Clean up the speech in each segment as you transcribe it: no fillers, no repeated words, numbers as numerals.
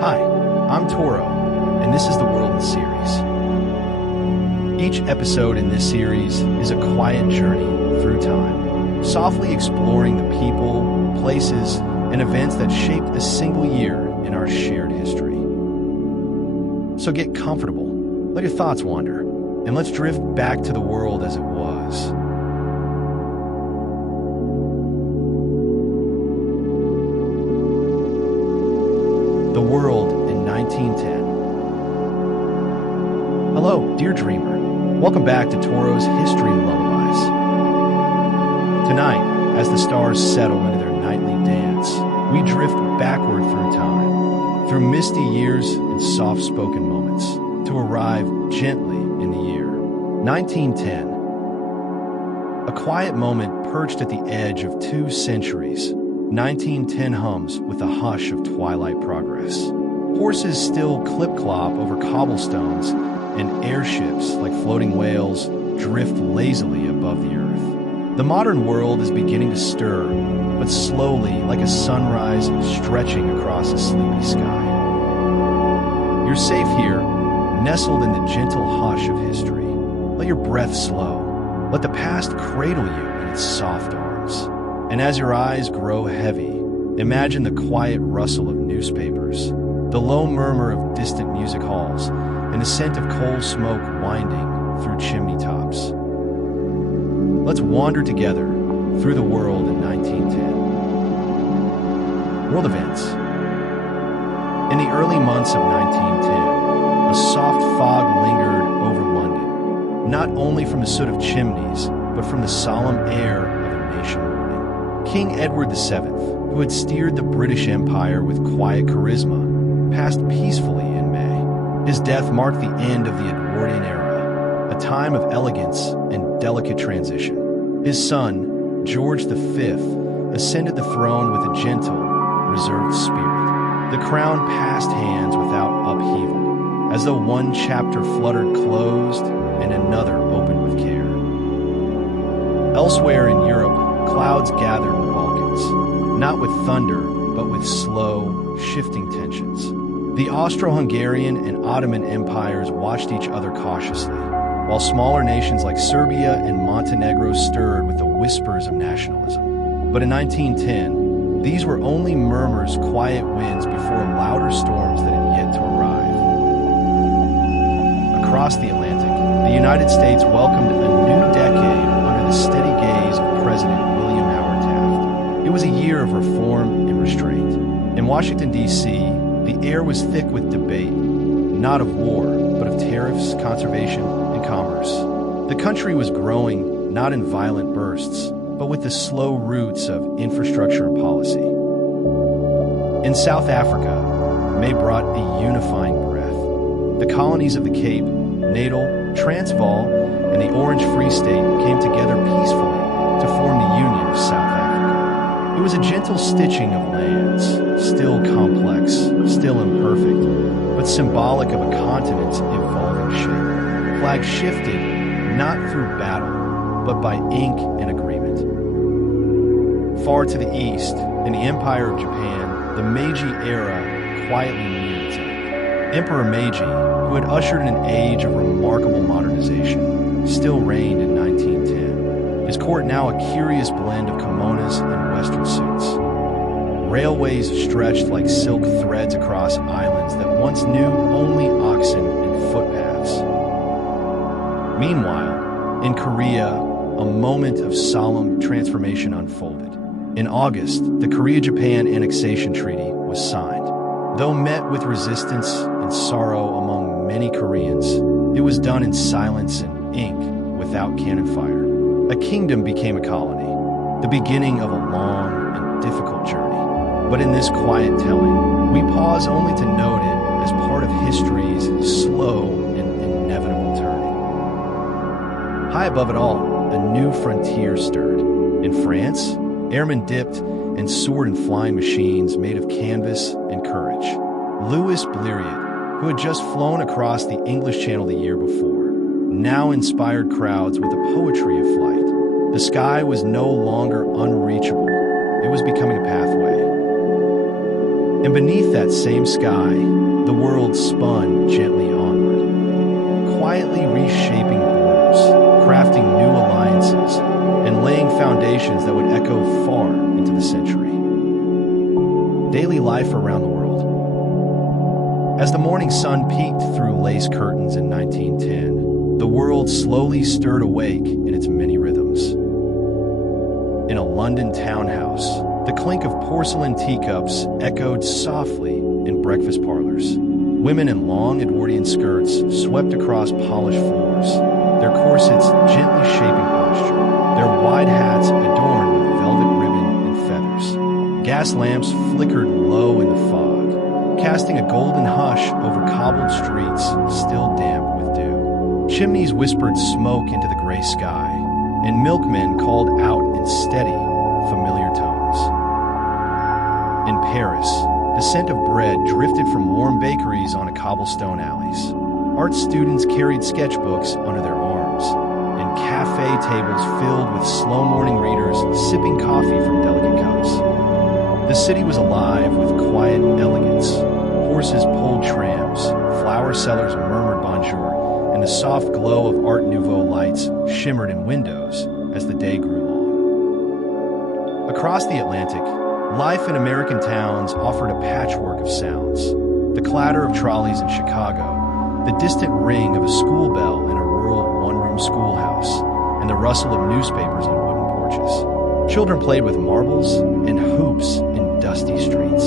Hi, I'm Toro, and this is the World in Series. Each episode in this series is a quiet journey through time, softly exploring the people, places, and events that shaped a single year in our shared history. So get comfortable, let your thoughts wander, and let's drift back to the world as it was. The world in 1910. Hello, dear dreamer. Welcome back to Toro's History Lullabies. Tonight, as the stars settle into their nightly dance, we drift backward through time, through misty years and soft-spoken moments, to arrive gently in the year 1910. A quiet moment perched at the edge of 2 centuries. 1910 hums with the hush of twilight progress. Horses still clip-clop over cobblestones, and airships, like floating whales, drift lazily above the earth. The modern world is beginning to stir, but slowly, like a sunrise stretching across a sleepy sky. You're safe here, nestled in the gentle hush of history. Let your breath slow. Let the past cradle you in its soft arms. And as your eyes grow heavy, imagine the quiet rustle of newspapers, the low murmur of distant music halls, and the scent of coal smoke winding through chimney tops. Let's wander together through the world in 1910. World events. In the early months of 1910, a soft fog lingered over London, not only from the soot of chimneys, but from the solemn air of a nation mourning. King Edward VII, who had steered the British Empire with quiet charisma, passed peacefully in May. His death marked the end of the Edwardian era, a time of elegance and delicate transition. His son, George V, ascended the throne with a gentle, reserved spirit. The crown passed hands without upheaval, as though one chapter fluttered closed and another opened with care. Elsewhere in Europe, clouds gathered in the Balkans, not with thunder, but with slow, shifting tensions. The Austro-Hungarian and Ottoman empires watched each other cautiously, while smaller nations like Serbia and Montenegro stirred with the whispers of nationalism. But in 1910, these were only murmurs, quiet winds before louder storms that had yet to arrive. Across the Atlantic, the United States welcomed a new decade under the steady gaze of President William Howard Taft. It was a year of reform and restraint. In Washington, D.C., the air was thick with debate, not of war, but of tariffs, conservation, and commerce. The country was growing, not in violent bursts, but with the slow roots of infrastructure and policy. In South Africa, May brought a unifying breath. The colonies of the Cape, Natal, Transvaal, and the Orange Free State came together peacefully to form the Union of South Africa. It was a gentle stitching of lands, still complex, still imperfect, but symbolic of a continent's evolving shape. Flags shifted, not through battle, but by ink and agreement. Far to the east, in the Empire of Japan, the Meiji era quietly neared its end. Emperor Meiji, who had ushered in an age of remarkable modernization, still reigned in 1910. His court now a curious blend of kimonos and western suits. Railways stretched like silk threads across islands that once knew only oxen and footpaths. Meanwhile, in Korea, a moment of solemn transformation unfolded. In August, the Korea-Japan Annexation Treaty was signed. Though met with resistance and sorrow among many Koreans, it was done in silence and ink without cannon fire. A kingdom became a colony, the beginning of a long and difficult journey. But in this quiet telling, we pause only to note it as part of history's slow and inevitable turning. High above it all, a new frontier stirred. In France, airmen dipped and soared in flying machines made of canvas and courage. Louis Blériot, who had just flown across the English Channel the year before, now inspired crowds with the poetry of flight. The sky was no longer unreachable. It was becoming a pathway. And beneath that same sky, the world spun gently onward, quietly reshaping borders, crafting new alliances, and laying foundations that would echo far into the century. Daily life around the world. As the morning sun peeked through lace curtains in 1910, the world slowly stirred awake in its many rhythms. In a London townhouse, the clink of porcelain teacups echoed softly in breakfast parlors. Women in long Edwardian skirts swept across polished floors, their corsets gently shaping posture, their wide hats adorned with velvet ribbon and feathers. Gas lamps flickered low in the fog, casting a golden hush over cobbled streets still damp with dew. Chimneys whispered smoke into the gray sky, and milkmen called out in steady, familiar tones. In Paris, the scent of bread drifted from warm bakeries onto cobblestone alleys. Art students carried sketchbooks under their arms, and cafe tables filled with slow morning readers sipping coffee from delicate cups. The city was alive with quiet elegance. Horses pulled trams, flower sellers murmured bonjour, and the soft glow of Art Nouveau lights shimmered in windows as the day grew long. Across the Atlantic, life in American towns offered a patchwork of sounds. The clatter of trolleys in Chicago, the distant ring of a school bell in a rural one-room schoolhouse, and the rustle of newspapers on wooden porches. Children played with marbles and hoops in dusty streets.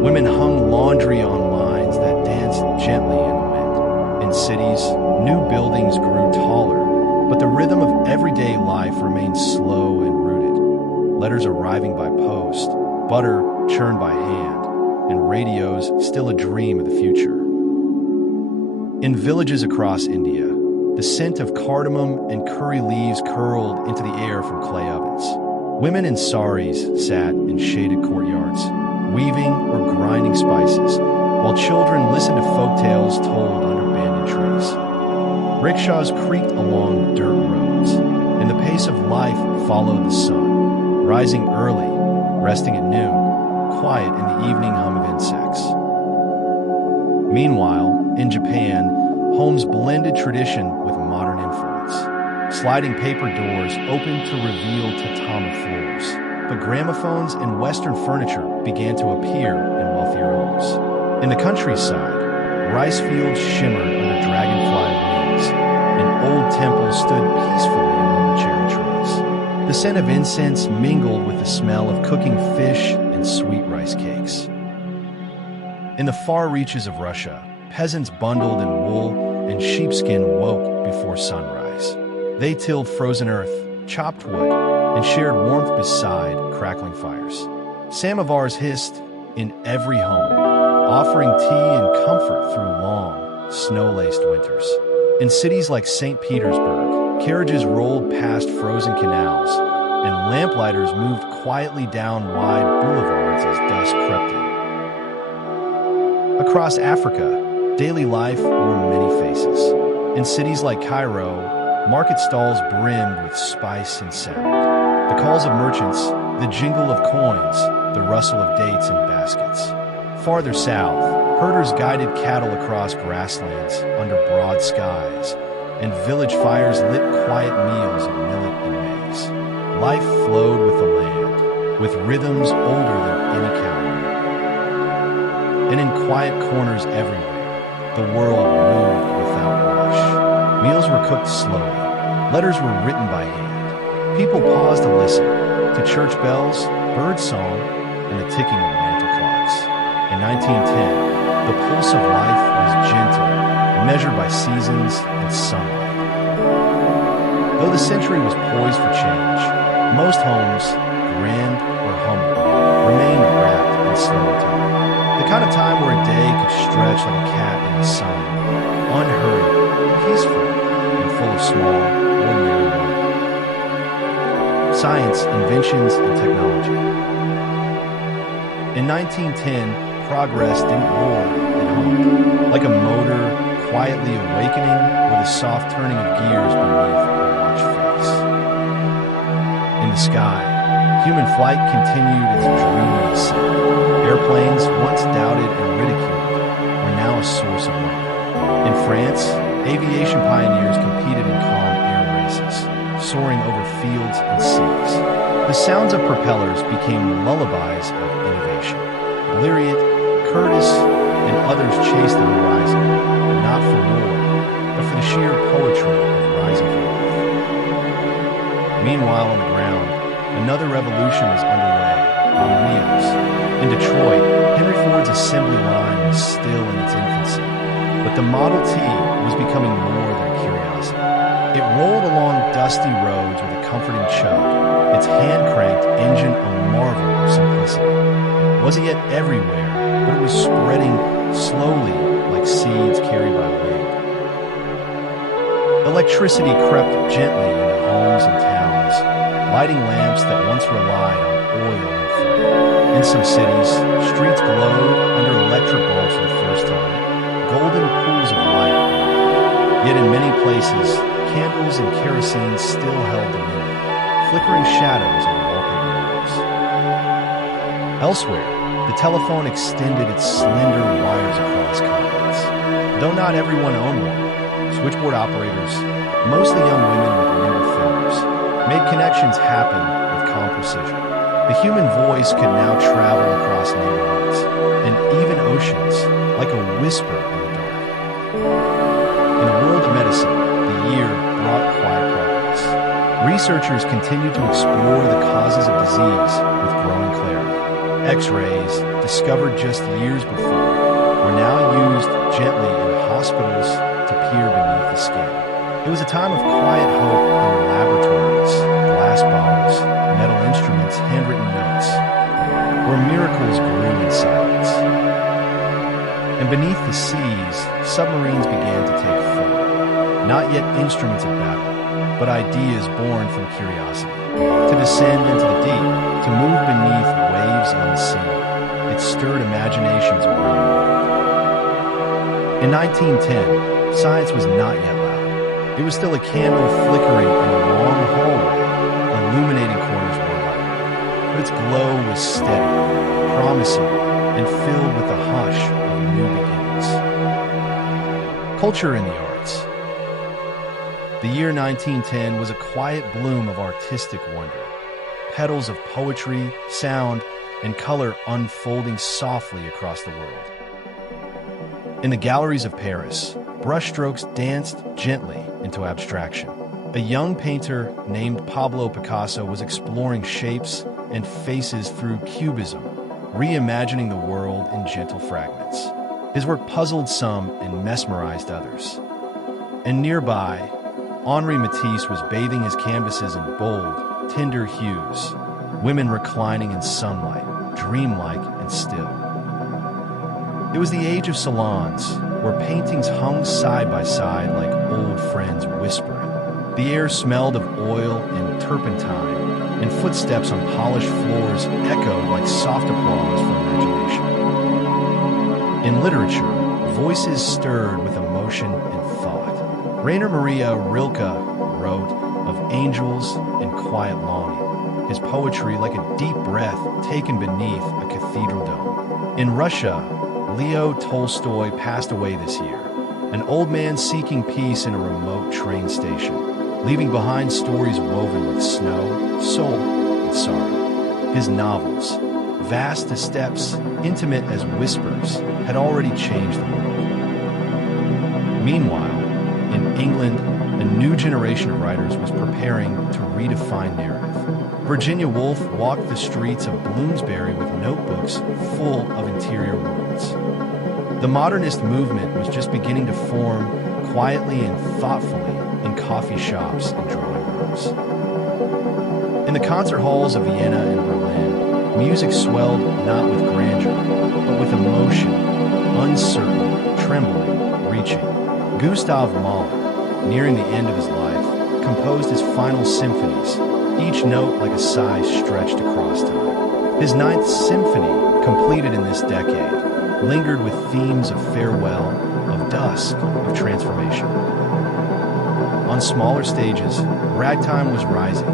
Women hung laundry on lines that danced gently in the wind. In cities, new buildings grew taller, but the rhythm of everyday life remained slow and rooted. Letters arriving by post, butter churned by hand, and radios still a dream of the future. In villages across India, the scent of cardamom and curry leaves curled into the air from clay ovens. Women in saris sat in shaded courtyards, weaving or grinding spices, while children listened to folk tales told under banyan trees. Rickshaws creaked along dirt roads, and the pace of life followed the sun, rising early, resting at noon, quiet in the evening hum of insects. Meanwhile, in Japan, homes blended tradition with modern influence. Sliding paper doors opened to reveal tatami floors, but gramophones and Western furniture began to appear in wealthier homes. In the countryside, rice fields shimmered under dragonfly wings, and old temples stood peacefully among the cherry trees. The scent of incense mingled with the smell of cooking fish and sweet rice cakes. In the far reaches of Russia, peasants bundled in wool and sheepskin woke before sunrise. They tilled frozen earth, chopped wood, and shared warmth beside crackling fires. Samovars hissed in every home, offering tea and comfort through long, snow-laced winters. In cities like St. Petersburg, carriages rolled past frozen canals, and lamplighters moved quietly down wide boulevards as dusk crept in. Across Africa, daily life wore many faces. In cities like Cairo, market stalls brimmed with spice and sound. The calls of merchants, the jingle of coins, the rustle of dates in baskets. Farther south, herders guided cattle across grasslands under broad skies, and village fires lit quiet meals of millet and maize. Life flowed with the land, with rhythms older than any calendar. And in quiet corners everywhere, the world moved without rush. Meals were cooked slowly, letters were written by hand. People paused to listen to church bells, bird song, and the ticking of mantle clocks. In 1910, the pulse of life was gentle, measured by seasons and sunlight. Though the century was poised for change, most homes, grand or humble, remained wrapped in slow time. The kind of time where a day could stretch like a cat in the sun, unhurried, peaceful, and full of small, ordinary moments. Science, inventions, and technology. In 1910, progress didn't roar, it hummed, like a motor quietly awakening with a soft turning of gears beneath a watch face. In the sky, human flight continued its dreamy the sea. Airplanes, once doubted and ridiculed, were now a source of wonder. In France, aviation pioneers competed in calm air races, soaring over fields and seas. The sounds of propellers became lullabies of innovation. Lyriot, Curtis, and others chased the horizon, not for war, but for the sheer poetry of rising from earth. Meanwhile, on the ground, another revolution was underway, on wheels. In Detroit, Henry Ford's assembly line was still in its infancy, but the Model T was becoming more than a curiosity. It rolled along dusty roads with a comforting chug, its hand-cranked engine a marvel of simplicity. It wasn't yet everywhere, but it was spreading slowly like seeds carried by wind. Electricity crept gently into homes and towns, lighting lamps that once relied on oil and flame. In some cities, streets glowed under electric bulbs for the first time, golden pools of light. Yet in many places, candles and kerosene still held dominion, flickering shadows on wallpaper walls. Elsewhere, the telephone extended its slender wires across continents. Though not everyone owned one, switchboard operators, mostly young women with nimble fingers, made connections happen with calm precision. The human voice could now travel across neighborhoods and even oceans like a whisper in the dark. In the world of medicine, the year brought quiet progress. Researchers continued to explore the causes of disease with growing clarity. X-rays, discovered just years before, were now used gently in hospitals to peer beneath the skin. It was a time of quiet hope in laboratories, glass bottles, metal instruments, handwritten notes, where miracles grew in silence. And beneath the seas, submarines began to take form. Not yet instruments of battle, but ideas born from curiosity. To descend into the deep, to move beneath waves unseen, it stirred imaginations around the world. In 1910, science was not yet loud. It was still a candle flickering in a long hallway, illuminating corners one by one. But its glow was steady, promising, and filled with the hush of new beginnings. Culture in the arts. The year 1910 was a quiet bloom of artistic wonder. Petals of poetry, sound, and color unfolding softly across the world. In the galleries of Paris, brushstrokes danced gently into abstraction. A young painter named Pablo Picasso was exploring shapes and faces through cubism, reimagining the world in gentle fragments. His work puzzled some and mesmerized others. And nearby, Henri Matisse was bathing his canvases in bold, tender hues, women reclining in sunlight, dreamlike and still. It was the age of salons, where paintings hung side by side like old friends whispering. The air smelled of oil and turpentine, and footsteps on polished floors echoed like soft applause for imagination. In literature, voices stirred with emotion and thought. Rainer Maria Rilke wrote of angels and quiet longing, his poetry like a deep breath taken beneath a cathedral dome. In Russia, Leo Tolstoy passed away this year, an old man seeking peace in a remote train station, leaving behind stories woven with snow, soul, and sorrow. His novels, vast as steps, intimate as whispers, had already changed the world. Meanwhile, in England, a new generation of writers was preparing to redefine narrative. Virginia Woolf walked the streets of Bloomsbury with notebooks full of interior worlds. The modernist movement was just beginning to form quietly and thoughtfully in coffee shops and drawing rooms. In the concert halls of Vienna and Berlin, music swelled not with grandeur, but with emotion, uncertain, trembling, reaching. Gustav Mahler, nearing the end of his life, composed his final symphonies, each note like a sigh stretched across time. His ninth symphony, completed in this decade, lingered with themes of farewell, of dusk, of transformation. On On smaller stages, ragtime was rising,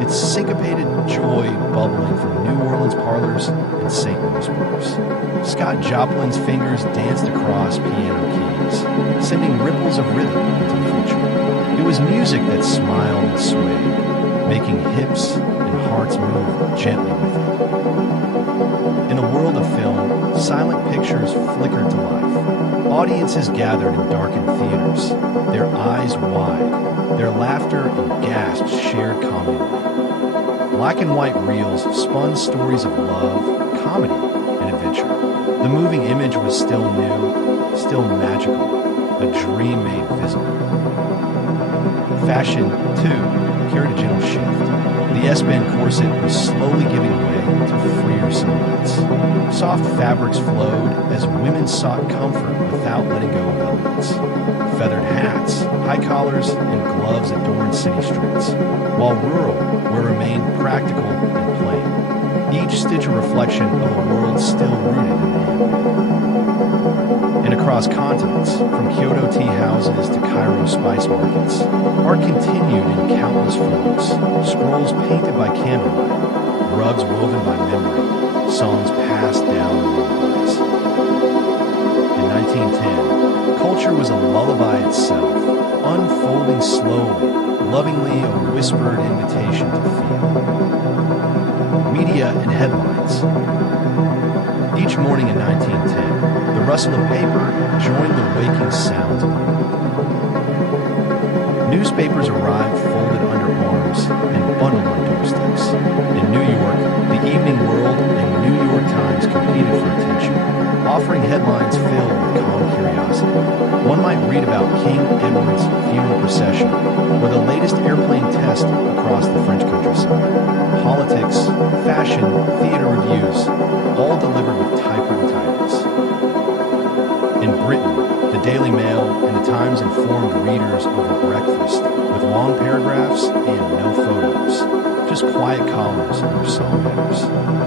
its syncopated joy bubbling from New Orleans parlors and St. Louis bars. Scott Joplin's fingers danced across piano keys, sending ripples of rhythm into the future. It was music that smiled and swayed, making hips and hearts move gently with it. In the world of film, silent pictures flickered to life. Audiences gathered in darkened theaters, their eyes wide, their laughter and gasps shared communally. Black and white reels spun stories of love, comedy, and adventure. The moving image was still new, still magical, a dream made visible. Fashion, too, carried a gentle shift. The S-band corset was slowly giving way to freer silhouettes. Soft fabrics flowed as women sought comfort without letting go of elegance. Feathered hats, high collars, and gloves adorned city streets, while rural, where remained practical and plain. Each stitch a reflection of a world still rooted in the handmade. And across continents, from Kyoto tea houses to Cairo spice markets, art continued in countless forms. Scrolls painted by candlelight, rugs woven by memory, songs passed down in lullabies. In 1910, culture was a lullaby itself, unfolding slowly, lovingly a whispered invitation to feel. Media and headlines. Each morning in 1910, the rustle of paper joined the waking sounds of the world. Newspapers arrived folded under arms and bundled on doorsteps. In New York, the Evening World and New York Times competed for attention, offering headlines filled with calm curiosity. One might read about King Edward's funeral procession or the latest airplane test across the French countryside. Politics, fashion, theater reviews, all delivered with typewritten titles. In Britain, the Daily Mail and the Times informed readers over breakfast with long paragraphs and no photos, just quiet columns under song headers.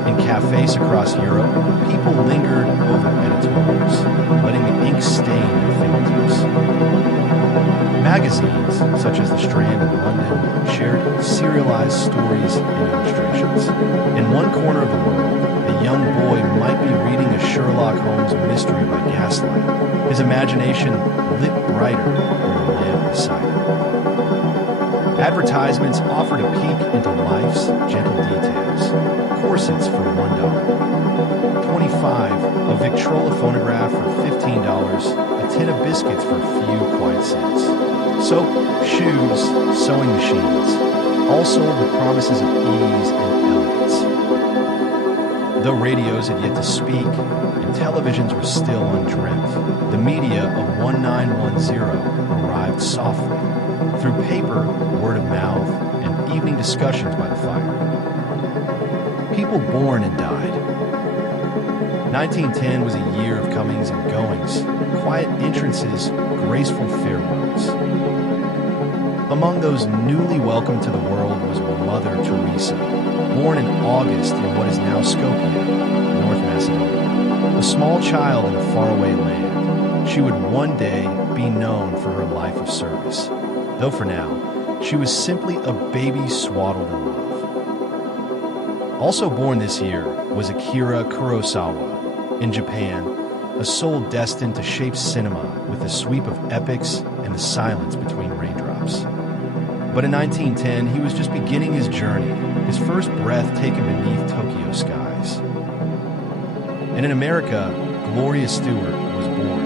In cafes across Europe, people lingered over editorials, letting the ink stain their fingertips. Magazines, such as The Strand in London, shared serialized stories and illustrations. In one corner of the world, a young boy might be reading a Sherlock Holmes mystery by gaslight, his imagination lit brighter than the lamp beside him. Advertisements offered a peek into life's gentle details. Corsets for $1, $25, a Victrola phonograph for $15, a tin of biscuits for a few quiet cents. Soap, shoes, sewing machines, all sold with promises of ease and elegance. Though radios had yet to speak and televisions were still undreamt, the media of 1910 arrived softly, through paper, word of mouth, and evening discussions by the fire. People born and died. 1910 was a year of comings and goings, quiet entrances, graceful farewells. Among those newly welcomed to the world was Mother Teresa, born in August in what is now Skopje, North Macedonia. A small child in a faraway land, she would one day be known for her life of service, though for now, she was simply a baby swaddled in love. Also born this year was Akira Kurosawa, in Japan, a soul destined to shape cinema with the sweep of epics and the silence between raindrops. But in 1910, he was just beginning his journey, his first breath taken beneath Tokyo skies. And in America, Gloria Stewart was born,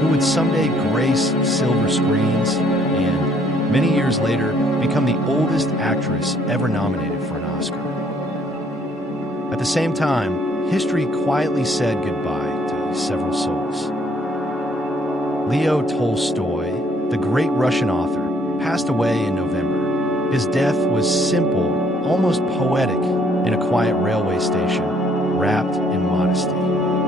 who would someday grace silver screens and, many years later, become the oldest actress ever nominated for an Oscar. At the same time, history quietly said goodbye to several souls. Leo Tolstoy, the great Russian author, passed away in November. His death was simple, almost poetic, in a quiet railway station, wrapped in modesty.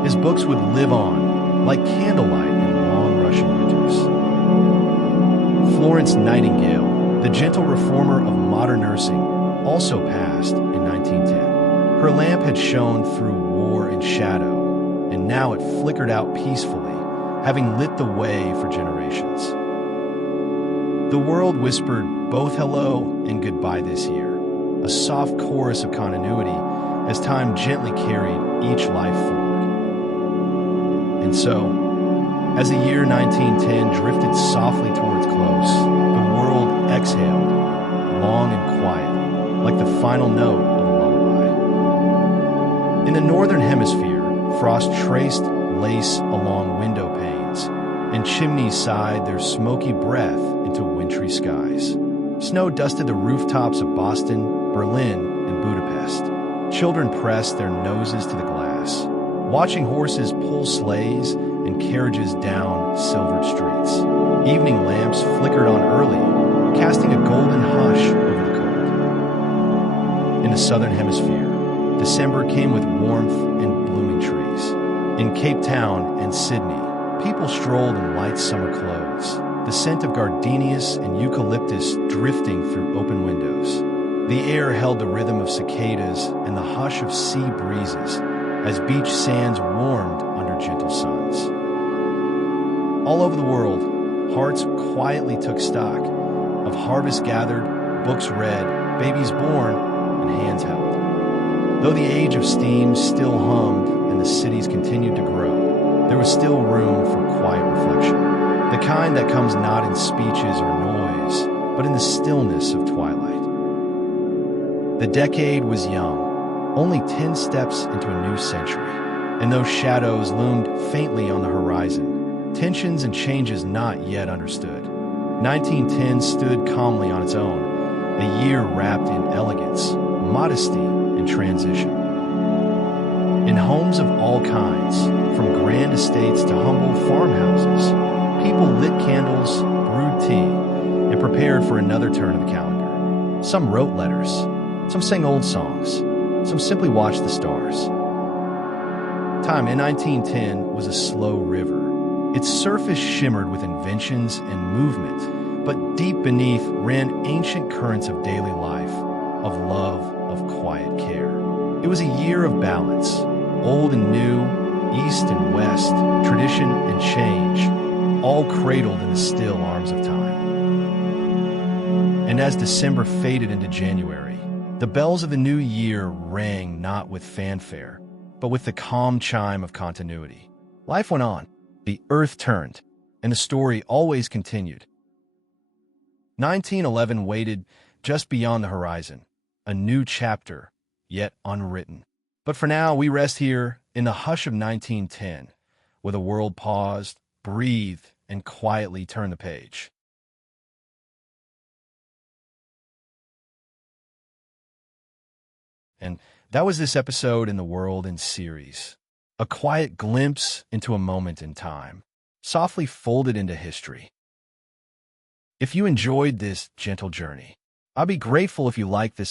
His books would live on, like candlelight in long Russian winters. Florence Nightingale, the gentle reformer of modern nursing, also passed in 1910. Her lamp had shone through war and shadow, and now it flickered out peacefully, having lit the way for generations. The world whispered both hello and goodbye this year, a soft chorus of continuity as time gently carried each life forward. And so, as the year 1910 drifted softly towards close, the world exhaled, long and quiet, like the final note of a lullaby. In the northern hemisphere, frost traced lace along window panes, and chimneys sighed their smoky breath into wintry skies. Snow dusted the rooftops of Boston, Berlin, and Budapest. Children pressed their noses to the glass, watching horses pull sleighs and carriages down silvered streets. Evening lamps flickered on early, casting a golden hush over the cold. In the southern hemisphere, December came with warmth and blooming trees. In Cape Town and Sydney, people strolled in light summer clothes, the scent of gardenias and eucalyptus drifting through open windows. The air held the rhythm of cicadas and the hush of sea breezes as beach sands warmed under gentle suns. All over the world, hearts quietly took stock of harvest gathered, books read, babies born, and hands held. Though the age of steam still hummed and the cities continued to grow, there was still room for quiet reflection, the kind that comes not in speeches or noise, but in the stillness of twilight. The decade was young, only 10 steps into a new century, and those shadows loomed faintly on the horizon, tensions and changes not yet understood. 1910 stood calmly on its own, a year wrapped in elegance, modesty, and transition. In homes of all kinds, from grand estates to humble farmhouses, people lit candles, brewed tea, and prepared for another turn of the calendar. Some wrote letters, some sang old songs, some simply watched the stars. Time in 1910 was a slow river. Its surface shimmered with inventions and movement, but deep beneath ran ancient currents of daily life, of love, of quiet care. It was a year of balance, old and new, east and west, tradition and change, all cradled in the still arms of time. And as December faded into January, the bells of the new year rang not with fanfare, but with the calm chime of continuity. Life went on, the earth turned, and the story always continued. 1911 waited just beyond the horizon, a new chapter, yet unwritten. But for now, we rest here in the hush of 1910, where the world paused, breathed, and quietly turned the page. And that was this episode in the World in series. A quiet glimpse into a moment in time, softly folded into history. If you enjoyed this gentle journey, I'd be grateful if you liked this